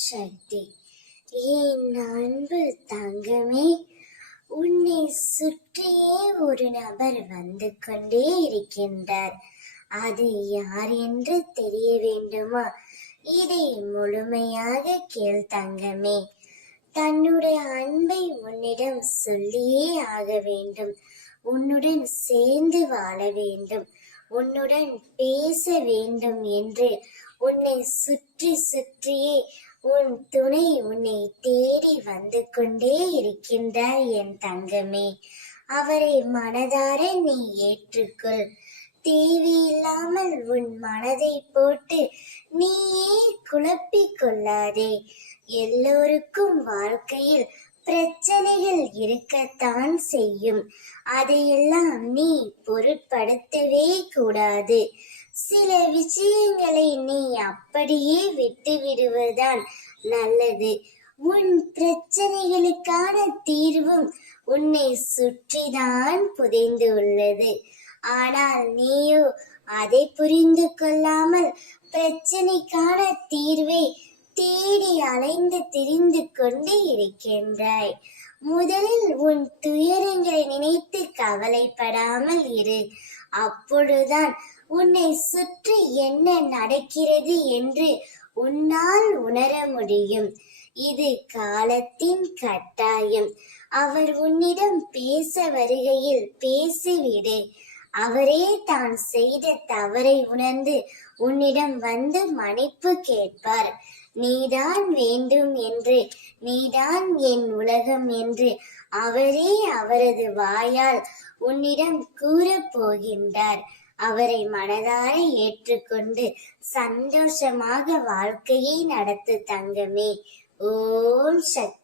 சக்தி. என் அன்பு தங்கமே, உன்னை சுற்றியே ஒரு நபர் வந்து கொண்டே இருக்கின்றார். அது யார் என்று தெரிய வேண்டுமா? இதை முழுமையாக கேள் தங்கமே. தன்னுடைய அன்பை உன்னிடம் சொல்லியே ஆக வேண்டும். உன்னுடன் சேர்ந்து வாழ வேண்டும், உன்னுடன் பேச வேண்டும் என்று உன்னை சுற்றி சுற்றியே உன் துணை உன்னை தேடி வந்து கொண்டே இருக்கின்றார் என் தங்கமே. அவரை மனதார நீ ஏற்றுக்கொள். தேவையில்லாமல் உன் மனதை போட்டு நீயே குழப்பிக் கொள்ளாதே. எல்லோருக்கும் வாழ்க்கையில் பிரச்சனைகள் இருக்கத்தான் செய்யும். அதையெல்லாம் நீ பொருட்படுத்தவே கூடாது. சில விஷயங்களை நீ அப்படியே விட்டு விடுவதுதான் நல்லது. உன் பிரச்சனைகளுக்கான தீர்வும் உன்னை சுற்றிதான் புதைந்து உள்ளது. ஆனால் நீயோ அதை புரிந்து கொள்ளாமல் பிரச்சனைக்கான தீர்வை தேடி அலைந்து திரிந்து கொண்டு இருக்கின்றாய். முதலில் உன் துயரங்களை நினைத்து கவலைப்படாமல் இரு. அப்பொழுதுதான் உன்னை சுற்றி என்ன நடக்கிறது என்று உன்னால் உணர முடியும். இது காலத்தின் கட்டாயம். அவர் உன்னிடம் பேச வருகையில் பேசிவிடு. அவரே தான் செய்த தவறை உணர்ந்து உன்னிடம் வந்து மன்னிப்பு கேட்பார். நீதான் வேண்டும் என்று, நீதான் என் உலகம் என்று அவரே அவரது வாயால் உன்னிடம் கூறப் போகின்றார். அவரை மனதார ஏற்றுக்கொண்டு சந்தோஷமாக வாழ்க்கையை நடத்து தங்கமே. ஓம் சக்தி.